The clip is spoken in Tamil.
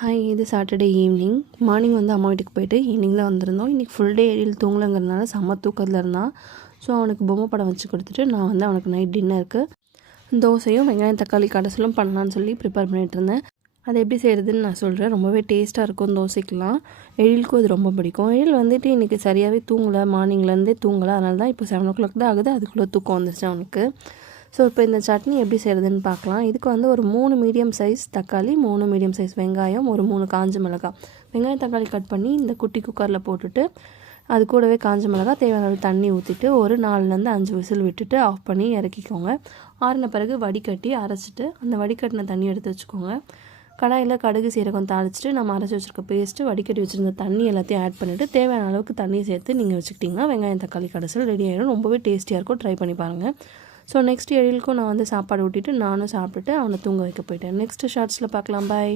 ஹாய், இது சாட்டர்டே ஈவினிங். மார்னிங் வந்து அம்மா வீட்டுக்கு போயிட்டு ஈவினிங்கில் வந்திருந்தோம். இன்றைக்கி ஃபுல் டே எழில் தூங்கலைங்கிறதுனால செம்ம தூக்கத்தில் இருந்தான். ஸோ அவனுக்கு பொம்மை படம் வச்சு கொடுத்துட்டு நான் வந்து அவனுக்கு நைட் டின்னருக்கு தோசையும் வெங்காயம் தக்காளி கடைசலும் பண்ணலான்னு சொல்லி ப்ரிப்பேர் பண்ணிகிட்டு இருந்தேன். அதை எப்படி செய்கிறதுன்னு நான் சொல்கிறேன். ரொம்பவே டேஸ்ட்டாக இருக்கும் தோசைக்கெலாம். எழிலுக்கும் அது ரொம்ப பிடிக்கும். எழில் வந்துட்டு இன்றைக்கி சரியாகவே தூங்கலை, மார்னிங்லேருந்தே தூங்கலை. அதனால தான் இப்போ 7 o'clock தான் ஆகுது, அதுக்குள்ளே தூக்கம் வந்துருச்சு அவனுக்கு. ஸோ இப்போ இந்த சட்னி எப்படி செய்கிறதுன்னு பார்க்கலாம். இதுக்கு வந்து ஒரு 3 மீடியம் சைஸ் தக்காளி, 3 மீடியம் சைஸ் வெங்காயம், ஒரு 3 காஞ்ச மிளகாய். வெங்காயம் தக்காளி கட் பண்ணி இந்த குட்டி குக்கரில் போட்டுட்டு அது கூடவே காஞ்ச மிளகாய், தேவையான அளவு தண்ணி ஊற்றிட்டு ஒரு 4லேருந்து 5 விசில் விட்டுட்டு ஆஃப் பண்ணி இறக்கிக்கோங்க. ஆறின பிறகு வடிகட்டி அரைச்சிட்டு அந்த வடிகட்டின தண்ணி எடுத்து வச்சுக்கோங்க. கடாயில் கடுகு சீரகம் தாளிச்சிட்டு நம்ம அரைச்சி வச்சுருக்க பேஸ்ட்டு, வடிகட்டி வச்சுருந்த தண்ணி எல்லாத்தையும் ஆட் பண்ணிவிட்டு தேவையான அளவுக்கு தண்ணியை சேர்த்து நீங்கள் வச்சுக்கிட்டிங்கன்னா வெங்காயம் தக்காளி கடைசல் ரெடி ஆகிடும். ரொம்பவே டேஸ்டியாக இருக்கும். ட்ரை பண்ணி பாருங்கள். ஸோ நெக்ஸ்ட் எழிலுக்கும் நான் வந்து சாப்பாடு ஊட்டிட்டு நானும் சாப்பிட்டுட்டு அவனை தூங்க வைக்க போயிட்டேன். நெக்ஸ்ட்டு ஷார்ட்ஸில் பார்க்கலாம். பாய்.